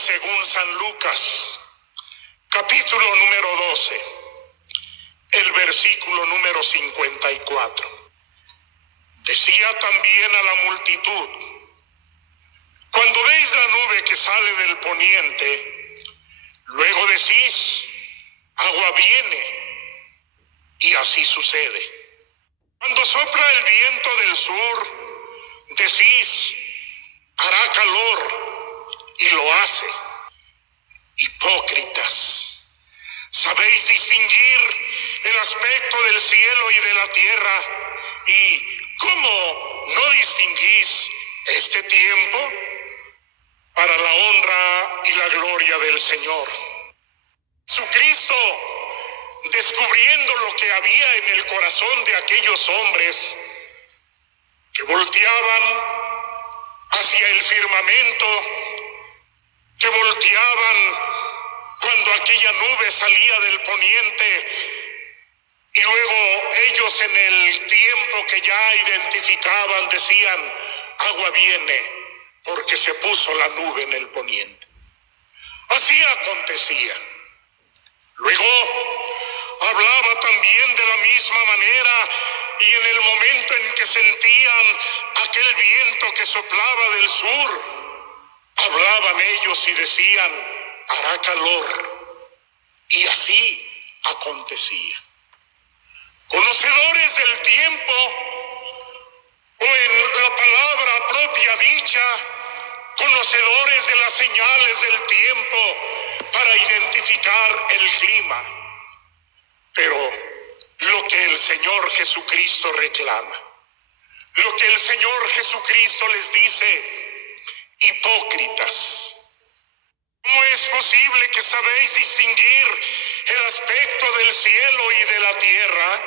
según San Lucas, capítulo número 12, el versículo número 54. Decía también a la multitud: cuando veis la nube que sale del poniente, luego decís: agua viene, y así sucede. Cuando sopla el viento del sur, decís: hará calor, y lo hace. Hipócritas, sabéis distinguir el aspecto del cielo y de la tierra, y ¿cómo no distinguís este tiempo? Para la honra y la gloria del Señor. Jesucristo, descubriendo lo que había en el corazón de aquellos hombres que volteaban hacia el firmamento, que volteaban cuando aquella nube salía del poniente, y luego ellos en el tiempo que ya identificaban decían: agua viene, porque se puso la nube en el poniente. Así acontecía. Luego hablaba también de la misma manera, y en el momento en que sentían aquel viento que soplaba del sur, hablaban ellos y decían: hará calor. Y así acontecía. Conocedores del tiempo, o en la palabra propia dicha, conocedores de las señales del tiempo para identificar el clima. Pero lo que el Señor Jesucristo reclama, lo que el Señor Jesucristo les dice: hipócritas, ¿cómo es posible que sabéis distinguir el aspecto del cielo y de la tierra?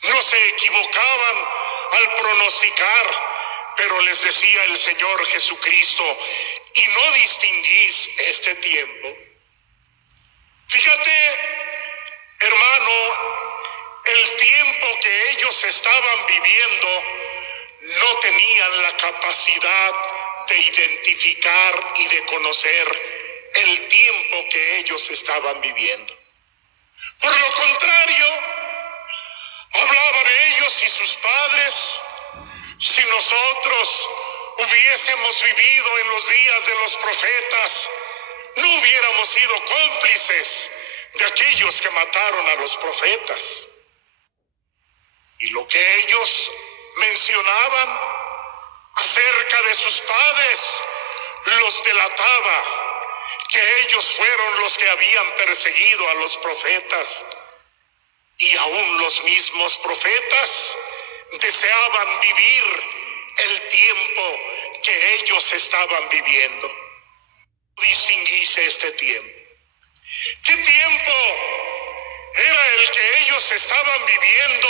No se equivocaban al pronosticar, pero les decía el Señor Jesucristo: ¿y no distinguís este tiempo? Fíjate, hermano, el tiempo que ellos estaban viviendo no tenían la capacidad de identificar y de conocer el tiempo que ellos estaban viviendo. Por lo contrario, hablaban ellos y sus padres: si nosotros hubiésemos vivido en los días de los profetas, no hubiéramos sido cómplices de aquellos que mataron a los profetas. Y lo que ellos mencionaban acerca de sus padres los delataba, que ellos fueron los que habían perseguido a los profetas, y aún los mismos profetas deseaban vivir el tiempo que ellos estaban viviendo. Distinguirse este tiempo. ¿Qué tiempo era el que ellos estaban viviendo,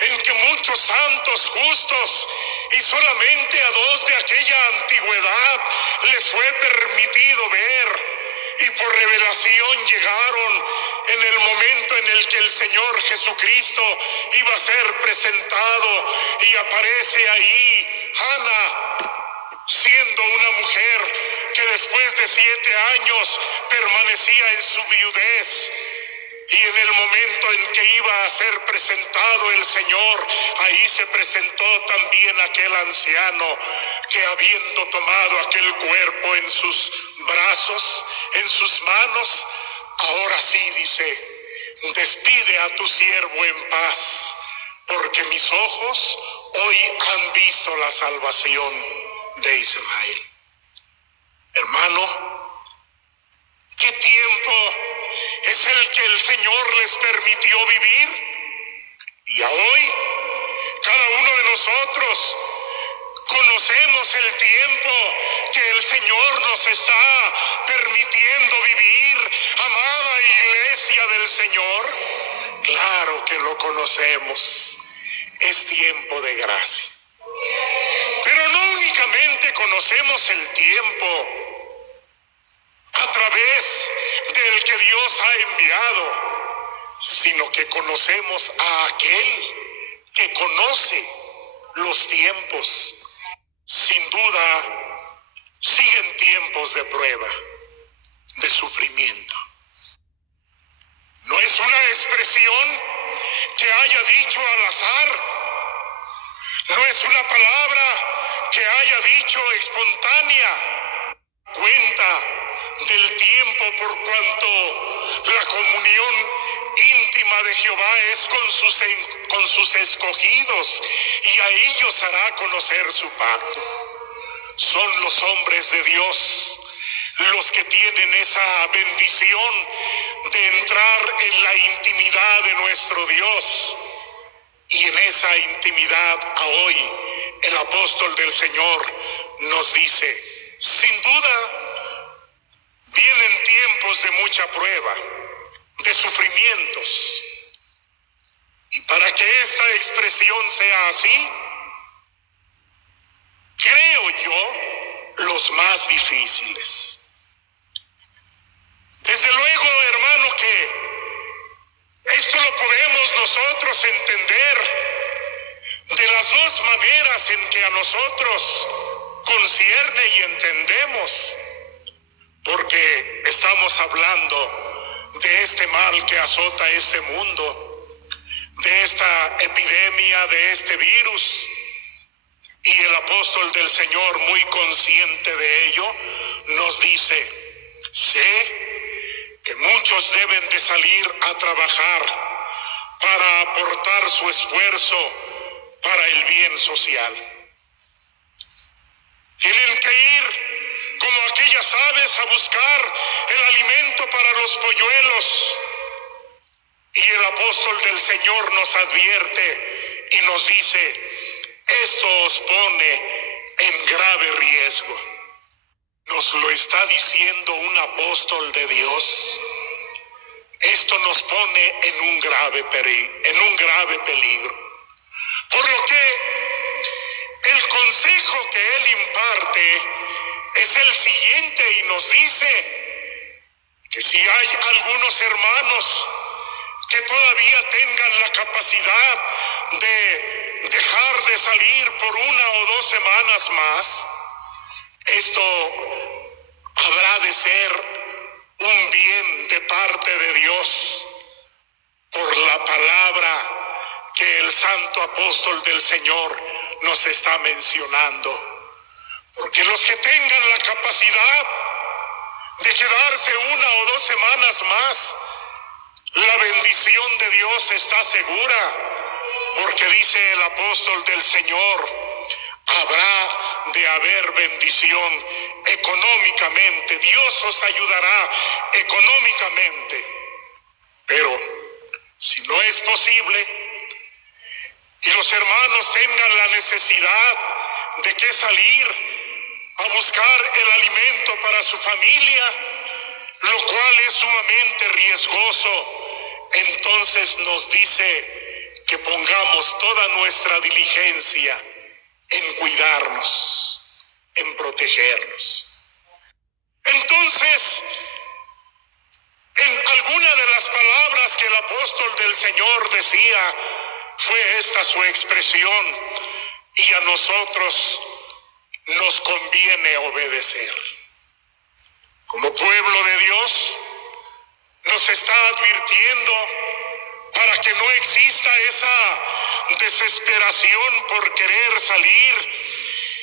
en que muchos santos justos y solamente a 2 de aquella antigüedad les fue permitido ver, y por revelación llegaron en el momento en el que el Señor Jesucristo iba a ser presentado, y aparece ahí Ana, siendo una mujer que después de 7 años permanecía en su viudez? Y en el momento en que iba a ser presentado el Señor, ahí se presentó también aquel anciano que, habiendo tomado aquel cuerpo en sus brazos, en sus manos, ahora sí dice: despide a tu siervo en paz, porque mis ojos hoy han visto la salvación de Israel. Hermano, ¿qué tiempo es el que el Señor les permitió vivir? Y a hoy, cada uno de nosotros conocemos el tiempo que el Señor nos está permitiendo vivir, amada Iglesia del Señor. Claro que lo conocemos. Es tiempo de gracia. Pero no únicamente conocemos el tiempo a través del que Dios ha enviado, sino que conocemos a aquel que conoce los tiempos. Sin duda, siguen tiempos de prueba, de sufrimiento. No es una expresión que haya dicho al azar, no es una palabra que haya dicho espontánea. Cuenta del tiempo por cuanto la comunión íntima de Jehová es con sus escogidos, y a ellos hará conocer su pacto. Son los hombres de Dios los que tienen esa bendición de entrar en la intimidad de nuestro Dios. Y en esa intimidad a hoy el apóstol del Señor nos dice, sin duda vienen tiempos de mucha prueba, de sufrimientos. Y para que esta expresión sea así, creo yo, los más difíciles. Desde luego, hermano, que esto lo podemos nosotros entender de las dos maneras en que a nosotros concierne y entendemos, porque estamos hablando de este mal que azota este mundo, de esta epidemia, de este virus, y el apóstol del Señor, muy consciente de ello, nos dice, sé que muchos deben de salir a trabajar para aportar su esfuerzo para el bien social. Tienen que ir como aquellas aves a buscar el alimento para los polluelos. Y el apóstol del Señor nos advierte y nos dice, esto os pone en grave riesgo. Nos lo está diciendo un apóstol de Dios. Esto nos pone en un grave peligro. Por lo que el consejo que él imparte es el siguiente y nos dice que si hay algunos hermanos que todavía tengan la capacidad de dejar de salir por 1 o 2 semanas más, esto habrá de ser un bien de parte de Dios por la palabra que el santo apóstol del Señor nos está mencionando. Porque los que tengan la capacidad de quedarse 1 o 2 semanas más, la bendición de Dios está segura, porque dice el apóstol del Señor, habrá de haber bendición económicamente, Dios os ayudará económicamente. Pero si no es posible y los hermanos tengan la necesidad de que salir a buscar el alimento para su familia, lo cual es sumamente riesgoso, entonces nos dice que pongamos toda nuestra diligencia en cuidarnos, en protegernos. Entonces, en alguna de las palabras que el apóstol del Señor decía, fue esta su expresión, y a nosotros nos conviene obedecer. Como pueblo de Dios, nos está advirtiendo para que no exista esa desesperación por querer salir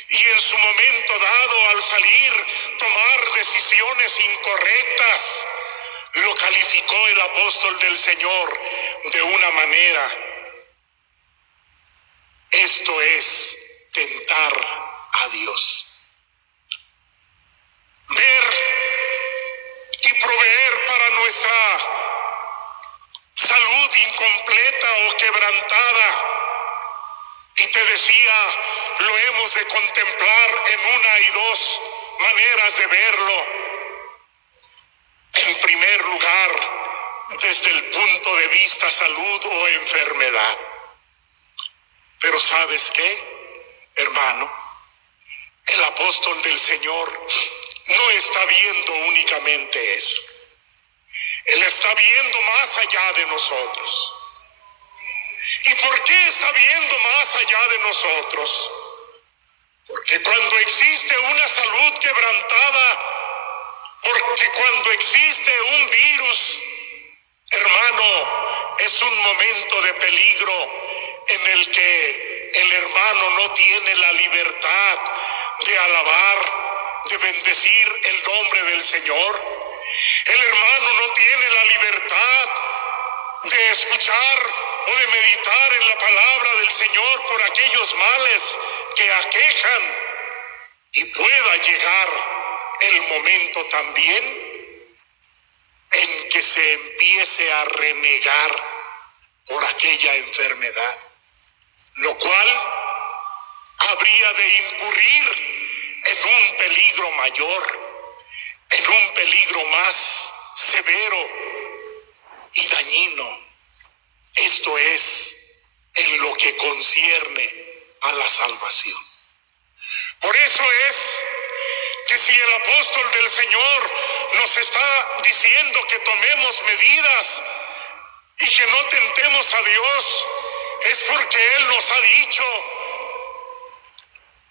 y en su momento dado al salir tomar decisiones incorrectas. Lo calificó el apóstol del Señor de una manera. Esto es tentar a Dios. Ver y proveer para nuestra salud incompleta o quebrantada. Y te decía, lo hemos de contemplar en 1 y 2 maneras de verlo. En primer lugar, desde el punto de vista salud o enfermedad. Pero ¿sabes qué, hermano? El apóstol del Señor no está viendo únicamente eso. Él está viendo más allá de nosotros. ¿Y por qué está viendo más allá de nosotros? Porque cuando existe una salud quebrantada, porque cuando existe un virus, hermano, es un momento de peligro en el que el hermano no tiene la libertad de alabar, de bendecir el nombre del Señor. El hermano no tiene la libertad de escuchar o de meditar en la palabra del Señor por aquellos males que aquejan, y pueda llegar el momento también en que se empiece a renegar por aquella enfermedad, lo cual habría de incurrir en un peligro mayor, en un peligro más severo y dañino. Esto es en lo que concierne a la salvación. Por eso es que si el apóstol del Señor nos está diciendo que tomemos medidas y que no tentemos a Dios, es porque Él nos ha dicho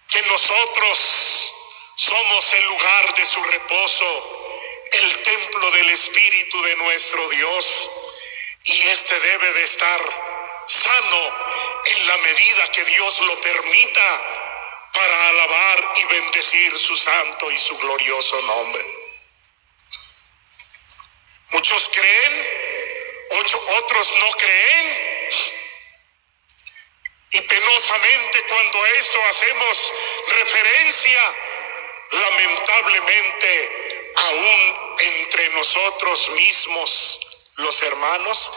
que nosotros somos el lugar de su reposo, el templo del Espíritu de nuestro Dios, y este debe de estar sano en la medida que Dios lo permita para alabar y bendecir su santo y su glorioso nombre. Muchos creen, otros no creen, y penosamente cuando a esto hacemos referencia, lamentablemente aún entre nosotros mismos, los hermanos,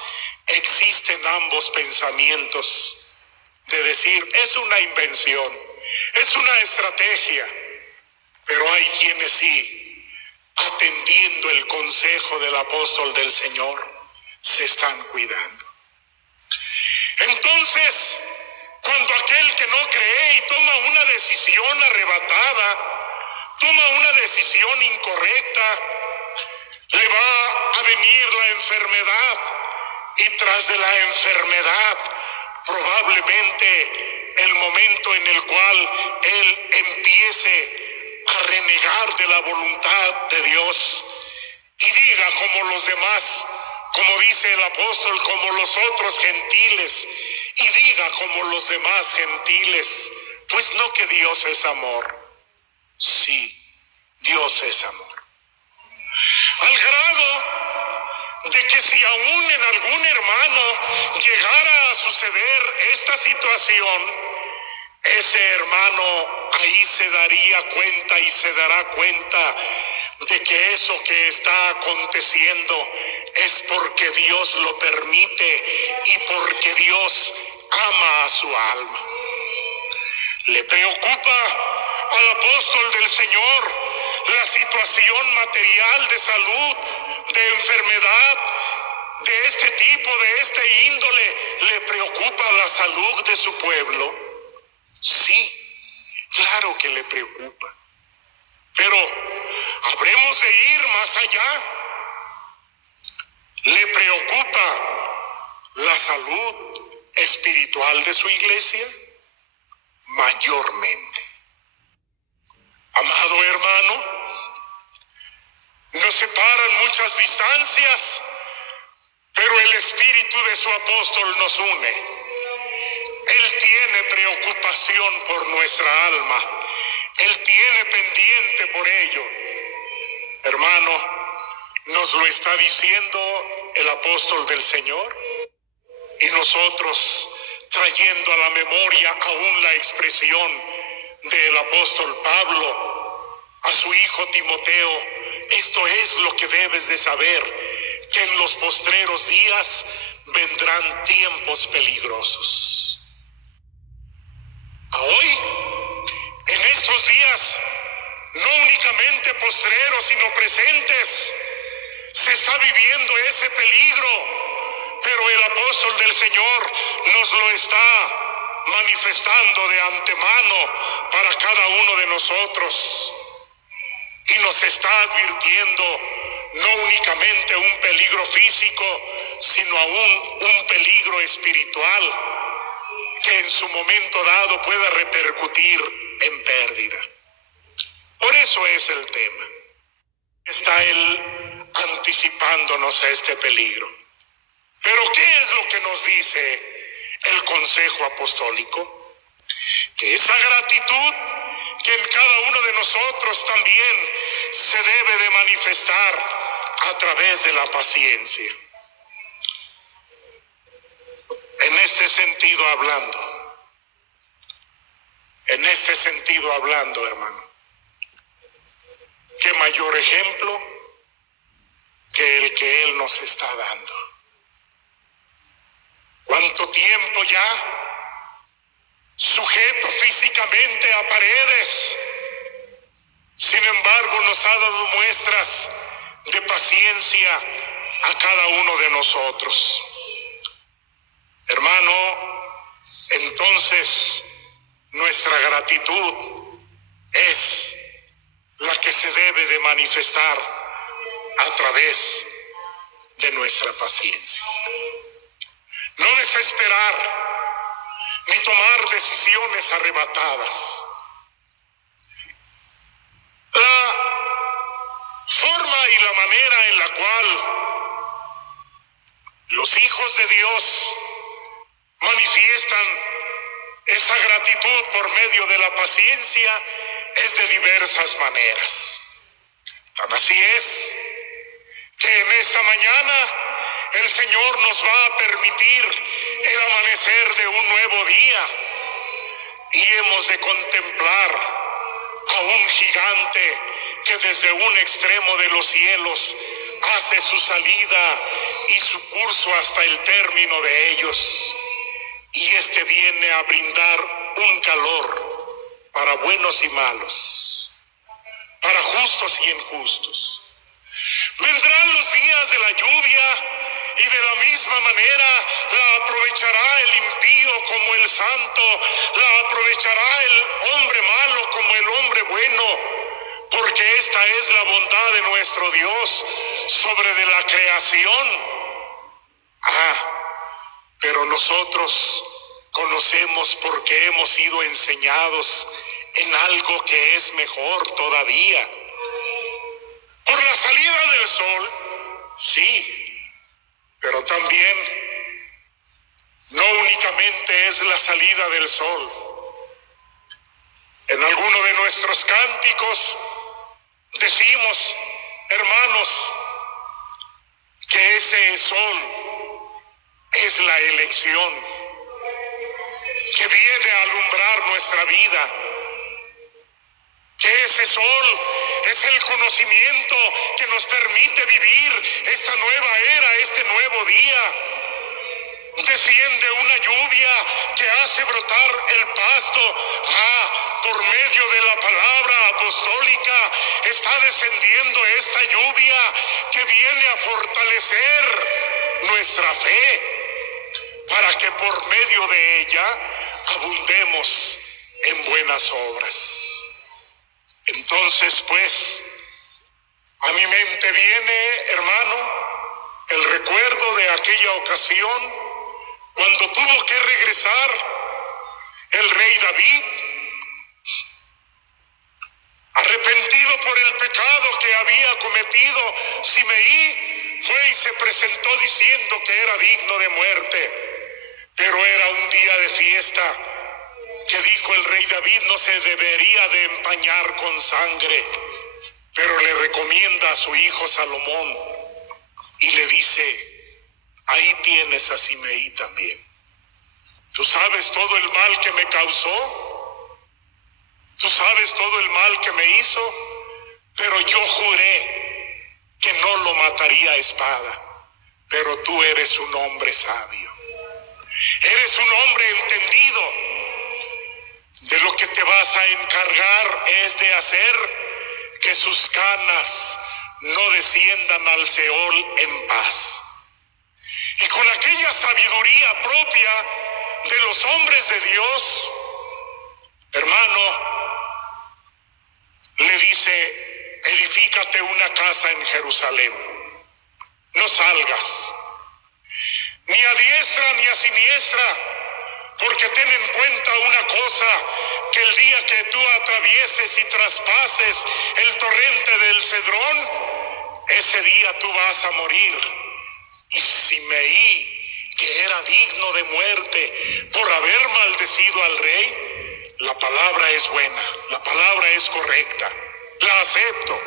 existen ambos pensamientos de decir, es una invención, es una estrategia, pero hay quienes sí, atendiendo el consejo del apóstol del Señor, se están cuidando. Entonces, cuando aquel que no cree y toma una decisión arrebatada, toma una decisión incorrecta, le va a venir la enfermedad, y tras de la enfermedad probablemente el momento en el cual él empiece a renegar de la voluntad de Dios y diga como los demás, como dice el apóstol, como los otros gentiles, y diga como los demás gentiles, pues no que Dios es amor. Sí, Dios es amor. Al grado de que si aún en algún hermano llegara a suceder esta situación, ese hermano ahí se daría cuenta y se dará cuenta de que eso que está aconteciendo es porque Dios lo permite y porque Dios ama a su alma. Le preocupa al apóstol del Señor la situación material de salud, de enfermedad, de este tipo, de este índole. ¿Le preocupa la salud de su pueblo? Sí, claro que le preocupa. Pero ¿habremos de ir más allá? ¿Le preocupa la salud espiritual de su iglesia? Mayormente. Amado hermano, nos separan muchas distancias, pero el espíritu de su apóstol nos une. Él tiene preocupación por nuestra alma. Él tiene pendiente por ello. Hermano, nos lo está diciendo el apóstol del Señor, y nosotros trayendo a la memoria aún la expresión del apóstol Pablo a su hijo Timoteo: esto es lo que debes de saber, que en los postreros días vendrán tiempos peligrosos. A hoy, en estos días, no únicamente postreros, sino presentes, se está viviendo ese peligro, pero el apóstol del Señor nos lo está manifestando de antemano para cada uno de nosotros, y nos está advirtiendo no únicamente un peligro físico, sino aún un peligro espiritual. que en su momento dado pueda repercutir en pérdida. Por eso es el tema. Está él anticipándonos a este peligro. Pero ¿qué es lo que nos dice el Consejo Apostólico? Que esa gratitud que en cada uno de nosotros también se debe de manifestar a través de la paciencia. En este sentido hablando, hermano, ¿qué mayor ejemplo que el que Él nos está dando? ¿Cuánto tiempo ya sujeto físicamente a paredes? Sin embargo, nos ha dado muestras de paciencia a cada uno de nosotros. Hermano, entonces nuestra gratitud es la que se debe de manifestar a través de nuestra paciencia. No desesperar ni tomar decisiones arrebatadas. La forma y la manera en la cual los hijos de Dios manifiestan esa gratitud por medio de la paciencia es de diversas maneras. Tan así es que en esta mañana el Señor nos va a permitir el amanecer de un nuevo día y hemos de contemplar a un gigante que desde un extremo de los cielos hace su salida y su curso hasta el término de ellos. Y este viene a brindar un calor para buenos y malos, para justos y injustos. Vendrán los días de la lluvia y de la misma manera la aprovechará el impío como el santo, la aprovechará el hombre malo como el hombre bueno, porque esta es la bondad de nuestro Dios sobre de la creación. Pero nosotros conocemos porque hemos sido enseñados en algo que es mejor todavía. Por la salida del sol, sí, pero también no únicamente es la salida del sol. En alguno de nuestros cánticos decimos, hermanos, que ese sol es la elección que viene a alumbrar nuestra vida, que ese sol es el conocimiento que nos permite vivir esta nueva era, este nuevo día. Desciende una lluvia que hace brotar el pasto. Por medio de la palabra apostólica está descendiendo esta lluvia que viene a fortalecer nuestra fe, para que por medio de ella abundemos en buenas obras. Entonces, pues, a mi mente viene, hermano, el recuerdo de aquella ocasión cuando tuvo que regresar el rey David, arrepentido por el pecado que había cometido. Simeí fue y se presentó diciendo que era digno de muerte. Pero era un día de fiesta que dijo el rey David no se debería de empañar con sangre, pero le recomienda a su hijo Salomón y le dice, ahí tienes a Simeí también. ¿Tú sabes todo el mal que me causó? ¿Tú sabes todo el mal que me hizo? Pero yo juré que no lo mataría a espada, pero tú eres un hombre sabio. Eres un hombre entendido. De lo que te vas a encargar es de hacer que sus canas no desciendan al Seol en paz. Y con aquella sabiduría propia de los hombres de Dios, hermano, le dice, edifícate una casa en Jerusalén. No salgas, ni a diestra ni a siniestra, Porque ten en cuenta una cosa, que el día que tú atravieses y traspases el torrente del Cedrón, ese día tú vas a morir. Y Simeí, que era digno de muerte por haber maldecido al rey, la palabra es buena, la palabra es correcta, la acepto.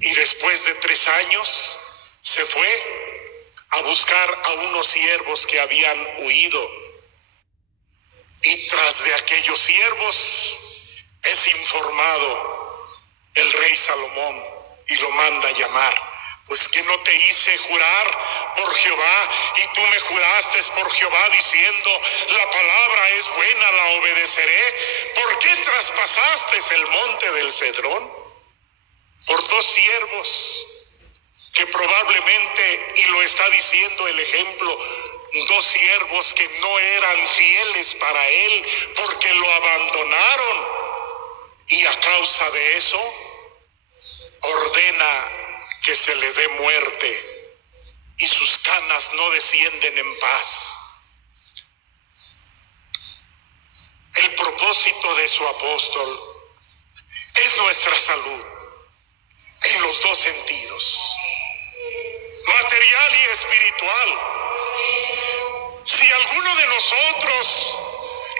Y después de 3 años se fue a buscar a unos siervos que habían huido. Y tras de aquellos siervos es informado el rey Salomón y lo manda llamar. Pues que no te hice jurar por Jehová y tú me juraste por Jehová diciendo, la palabra es buena, la obedeceré. ¿Por qué traspasaste el monte del Cedrón? Por 2 siervos que probablemente, y lo está diciendo el ejemplo, 2 siervos que no eran fieles para él porque lo abandonaron, y a causa de eso ordena que se le dé muerte y sus canas no descienden en paz. El propósito de su apóstol es nuestra salud en los 2 sentidos, material y espiritual. Si alguno de nosotros,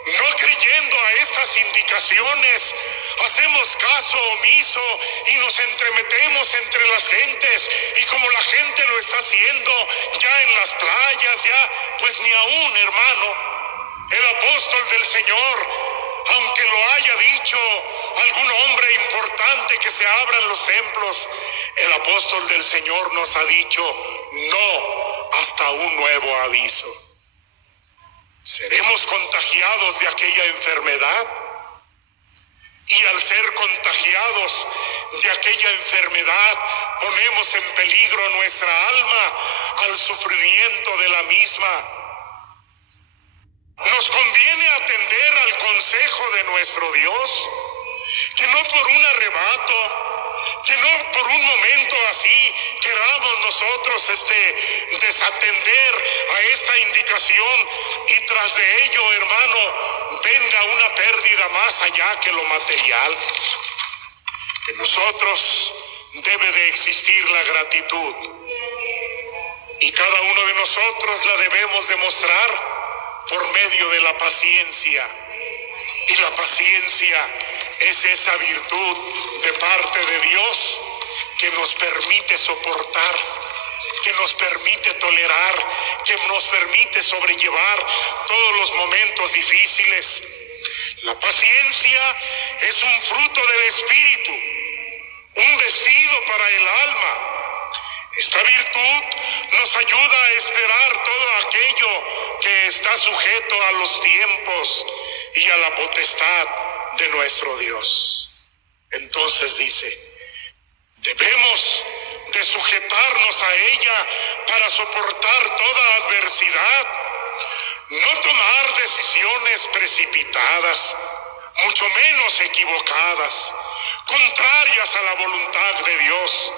no creyendo a estas indicaciones, hacemos caso omiso y nos entremetemos entre las gentes, y como la gente lo está haciendo ya en las playas, ya, pues ni aún, hermano, el apóstol del Señor, aunque lo haya dicho algún hombre importante que se abran los templos, el apóstol del Señor nos ha dicho no hasta un nuevo aviso. ¿Seremos contagiados de aquella enfermedad? Y al ser contagiados de aquella enfermedad, ponemos en peligro nuestra alma al sufrimiento de la misma. Nos conviene atender al consejo de nuestro Dios, que no por un arrebato, que no por un momento así queramos nosotros desatender a esta indicación y tras de ello, hermano, venga una pérdida más allá que lo material. En nosotros debe de existir la gratitud y cada uno de nosotros la debemos demostrar por medio de la paciencia. Y la paciencia es esa virtud de parte de Dios que nos permite soportar, que nos permite tolerar, que nos permite sobrellevar todos los momentos difíciles. La paciencia es un fruto del Espíritu, un vestido para el alma. Esta virtud nos ayuda a esperar todo aquello que está sujeto a los tiempos y a la potestad de nuestro Dios. Entonces dice, debemos de sujetarnos a ella para soportar toda adversidad, no tomar decisiones precipitadas, mucho menos equivocadas, contrarias a la voluntad de Dios.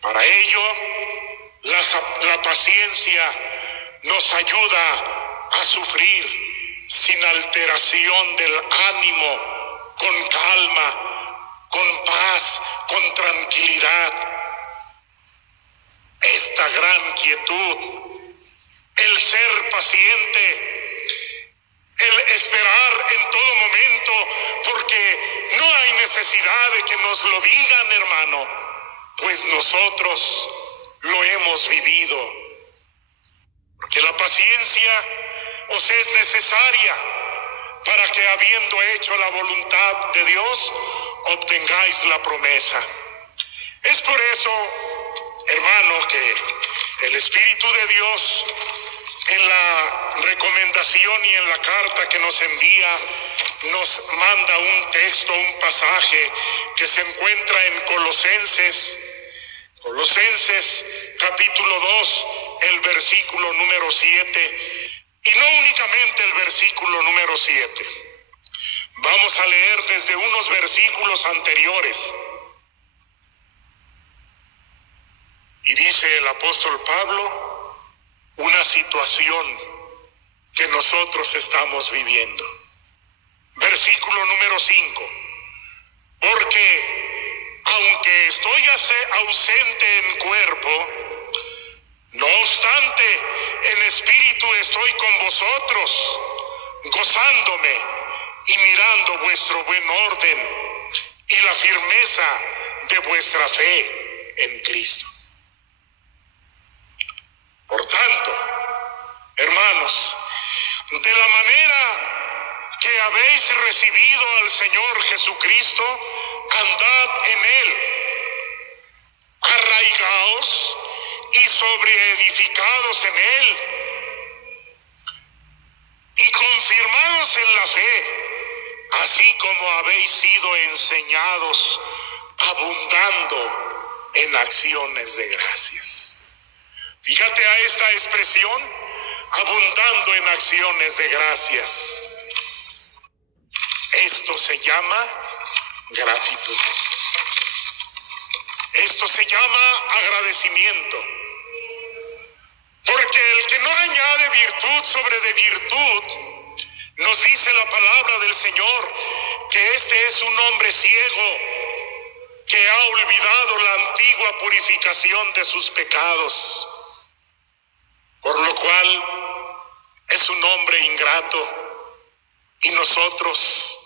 Para ello, la paciencia nos ayuda a sufrir sin alteración del ánimo, con calma, con paz, con tranquilidad. Esta gran quietud, el ser paciente, el esperar en todo momento, porque no hay necesidad de que nos lo digan, hermano, pues nosotros lo hemos vivido. Porque la paciencia os es necesaria para que, habiendo hecho la voluntad de Dios, obtengáis la promesa. Es por eso, hermano, que el Espíritu de Dios, en la recomendación y en la carta que nos envía, nos manda un texto, un pasaje que se encuentra en Colosenses capítulo 2, el versículo número 7, y no únicamente el versículo número 7. Vamos a leer desde unos versículos anteriores. Y dice el apóstol Pablo una situación que nosotros estamos viviendo. Versículo número 5. Porque aunque estoy ausente en cuerpo, no obstante, en espíritu estoy con vosotros, gozándome y mirando vuestro buen orden y la firmeza de vuestra fe en Cristo. Por tanto, hermanos, de la manera que habéis recibido al Señor Jesucristo, andad en Él, arraigaos y sobreedificados en Él, y confirmados en la fe, así como habéis sido enseñados, abundando en acciones de gracias. Fíjate a esta expresión, abundando en acciones de gracias. Esto se llama gratitud. Esto se llama agradecimiento. Porque el que no añade virtud sobre de virtud, nos dice la palabra del Señor, que este es un hombre ciego, que ha olvidado la antigua purificación de sus pecados, por lo cual es un hombre ingrato. Y nosotros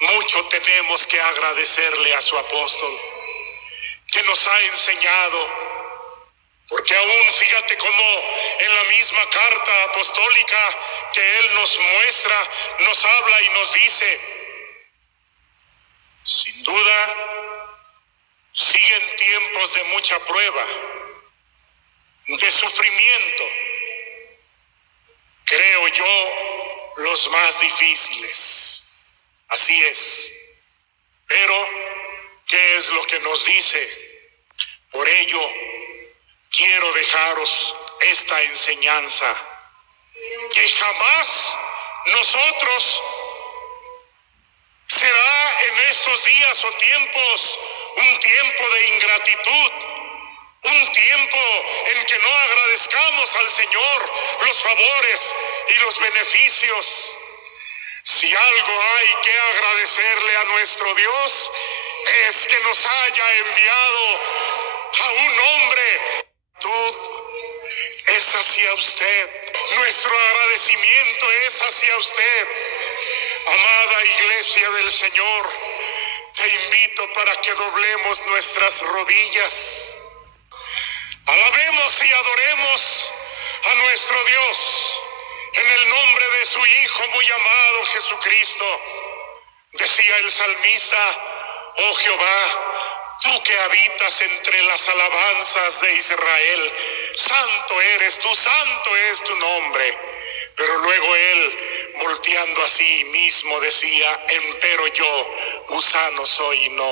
mucho tenemos que agradecerle a su apóstol, que nos ha enseñado. Porque aún fíjate cómo en la misma carta apostólica que Él nos muestra, nos habla y nos dice, sin duda, siguen tiempos de mucha prueba, de sufrimiento, creo yo, los más difíciles. Así es. Pero, ¿qué es lo que nos dice? Por ello, quiero dejaros esta enseñanza, que jamás nosotros será en estos días o tiempos un tiempo de ingratitud, un tiempo en que no agradezcamos al Señor los favores y los beneficios. Si algo hay que agradecerle a nuestro Dios, es que nos haya enviado a un hombre. Es hacia usted. Nuestro agradecimiento es hacia usted. Amada Iglesia del Señor, te invito para que doblemos nuestras rodillas. Alabemos y adoremos a nuestro Dios en el nombre de su Hijo muy amado Jesucristo. Decía el salmista, oh Jehová, tú que habitas entre las alabanzas de Israel, santo eres tú, santo es tu nombre. Pero luego él, volteando a sí mismo, decía, empero yo, gusano soy y no